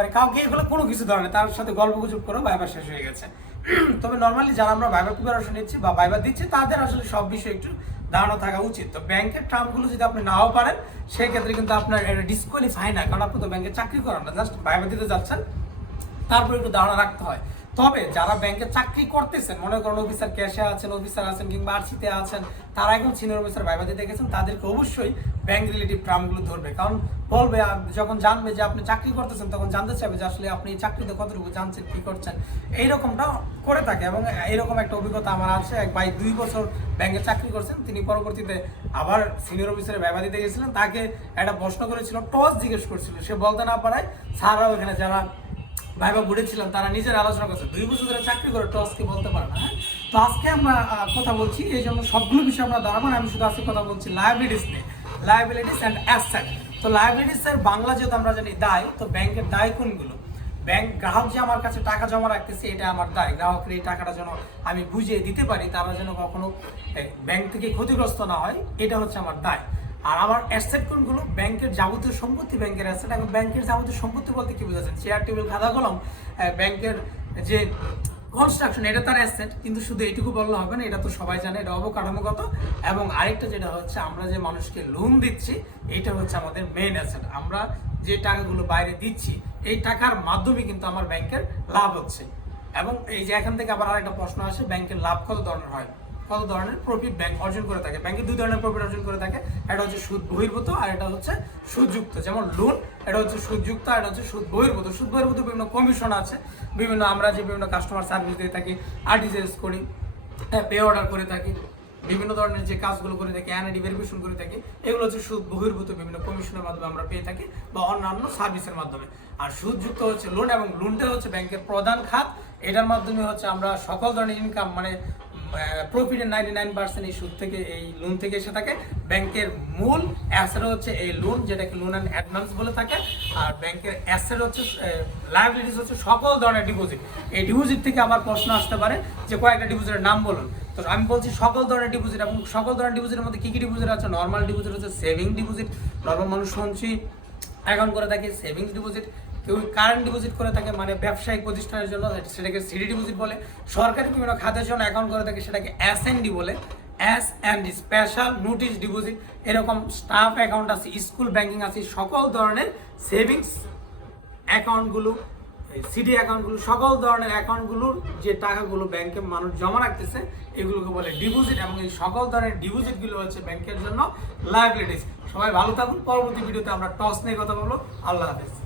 মানে কাউকে এগুলো কোনো কিছু তার সাথে গল্প গুজব শেষ হয়ে গেছে। তবে নর্মালি যারা আমরা প্রিপারেশন নিচ্ছি বা দিচ্ছি, তাদের আসলে সব বিষয়ে একটু ধারণা থাকা উচিত। তো ব্যাংকের টার্মগুলো যদি আপনি নাও পারেন কিন্তু আপনার ডিসকোয়ালিফাই না, কারণ আপনি তো ব্যাংকে চাকরি করেন না জাস্ট দিতে যাচ্ছেন, তারপরে একটু ধারণা রাখতে হয়। তবে যারা ব্যাংকে চাকরি করতেছেন, মনে করেন অফিসার ক্যাশে আছেন অফিসার আছেন কিংবা আরসিতে আছেন, তারা এখন সিনিয়র অফিসার ভাইবা দিতে গেছেন, তাদেরকে অবশ্যই ব্যাংক রিলেটিভ টার্মগুলো ধরবে। কারণ বলবে যখন জানবে যে আপনি চাকরি করতেছেন, তখন জানতে চাইবে যে আসলে আপনি চাকরিতে কতটুকু জানছেন, কি করছেন। এইরকমটা করে থাকে এবং এইরকম একটা অভিজ্ঞতা আমার আছে। এক ভাই দুই বছর ব্যাংকে চাকরি করছেন, তিনি পরবর্তীতে আবার সিনিয়র অফিসারে ভাইবা দিতে গেছিলেন। তাকে একটা প্রশ্ন করেছিল, টস জিজ্ঞেস করছিল। সে বলতে না পারায় স্যাররাও এখানে যারা ভাইবা বুড়েছিলাম তারা নিজের আলোচনা করছে। দুই বছর ধরে চাকরি করে টসকে বলতে পারে না হ্যাঁ? তো আজকে আমরা কথা বলছি, এই জন্য সবগুলো বিষয় আমরা দাঁড়াবো আমি শুধু আজকে কথা বলছি লাইবিলিটিস নিয়ে। লাইবিলিটিস অ্যান্ড অ্যাসেট তো লাইবিলিটিস এর বাংলা যেহেতু আমরা জানি দায়, তো ব্যাংকের দায় কোনগুলো? ব্যাংক গ্রাহক যে আমার কাছে টাকা জমা রাখতেছে, এটা আমার দায়। গ্রাহকের এই টাকাটা যেন আমি বুঝিয়ে দিতে পারি, তারা যেন কখনো ব্যাংক থেকে ক্ষতিগ্রস্ত না হয়, এটা হচ্ছে আমার দায়। আর আমার অ্যাসেট কোনগুলো? ব্যাংকের যাবতীয় সম্পত্তি ব্যাংকের অ্যাসেট এবং ব্যাংকের যাবতীয় সম্পত্তি বলতে কি বোঝাচ্ছে? চেয়ার টেবিল খাতা, কলম ব্যাংকের যে কনস্ট্রাকশন এটা তার অ্যাসেট কিন্তু শুধু এইটুকু বললে হবে না, এটা তো সবাই জানে, এটা অবকাঠামোগত। এবং আরেকটা যেটা হচ্ছে, আমরা যে মানুষকে লোন দিচ্ছি, এটা হচ্ছে আমাদের মেন অ্যাসেট আমরা যে টাকাগুলো বাইরে দিচ্ছি, এই টাকার মাধ্যমে কিন্তু আমার ব্যাংকের লাভ হচ্ছে। এবং এই যে এখান থেকে আবার আরেকটা প্রশ্ন আসে, ব্যাংকের লাভ কত ধরনের হয়? কত ধরনের প্রফিট ব্যাংক অর্জন করে থাকে? ব্যাংকে দুই ধরনের প্রফিট অর্জন করে থাকে। এটা হচ্ছে সুদ বহির্ভূত আর এটা হচ্ছে সুদযুক্ত। যেমন লোন এটা হচ্ছে সুদযুক্ত আর এটা হচ্ছে সুদ বহির্ভূত। সুদ বহির্ভূত বিভিন্ন কমিশন আছে। বিভিন্ন আমরা যে বিভিন্ন কাস্টমার সার্ভিস দিয়ে থাকি আরটিজিএস করি হ্যাঁ পে অর্ডার করে থাকি, বিভিন্ন ধরনের যে কাজগুলো করে থাকি এনআইডি ভেরিফিকেশন করে থাকি, এগুলো হচ্ছে সুদ বহির্ভূত বিভিন্ন কমিশনের মাধ্যমে আমরা পেয়ে থাকি বা অন্যান্য সার্ভিসের মাধ্যমে। আর সুদযুক্ত হচ্ছে লোন এবং লোনটা হচ্ছে ব্যাংকের প্রধান খাত। এটার মাধ্যমে হচ্ছে আমরা সকল ধরনের ইনকাম মানে প্রফিটের নাইনটি নাইন পার্সেন্ট এই সুদ থেকে, এই লোন থেকে এসে থাকে। ব্যাংকের মূল অ্যাসেট হচ্ছে এই লোন যেটাকে লোন অ্যান্ড অ্যাডভান্স বলে থাকে। আর ব্যাংকের অ্যাসেট হচ্ছে লাইবিলিটিস হচ্ছে সকল ধরনের ডিপোজিট এই ডিপোজিট থেকে আবার প্রশ্ন আসতে পারে যে কয়েকটা ডিপোজিটের নাম বলুন। তো আমি বলছি সকল ধরনের ডিপোজিট এবং সকল ধরনের ডিপোজিটের মধ্যে কী কী ডিপোজিট আছে? নর্মাল ডিপোজিট হচ্ছে সেভিং ডিপোজিট নর্মাল মানুষ সঞ্চয়ী অ্যাকাউন্ট করে থাকে সেভিংস ডিপোজিট কেউ কারেন্ট ডিপোজিট করে থাকে মানে ব্যবসায়িক প্রতিষ্ঠানের জন্য সেটাকে সিডি ডিপোজিট বলে। সরকারি বিভিন্ন খাতের জন্য অ্যাকাউন্ট করে থাকে সেটাকে এস ডি বলে। S and special notice deposit এরকম স্টাফ অ্যাকাউন্ট আছে স্কুল ব্যাংকিং আছে, সকল ধরনের সেভিংস অ্যাকাউন্টগুলো সিডি অ্যাকাউন্টগুলো সকল ধরনের অ্যাকাউন্টগুলোর যে টাকাগুলো ব্যাংকে মানুষ জমা রাখতেছে, এগুলোকে বলে ডিপোজিট এবং এই সকল ধরনের ডিপোজিটগুলো হচ্ছে ব্যাংকের জন্য লাইবিলিটিস সবাই ভালো থাকুন, পরবর্তী ভিডিওতে আমরা টস নিয়ে কথা বলব। আল্লাহ হাফেজ।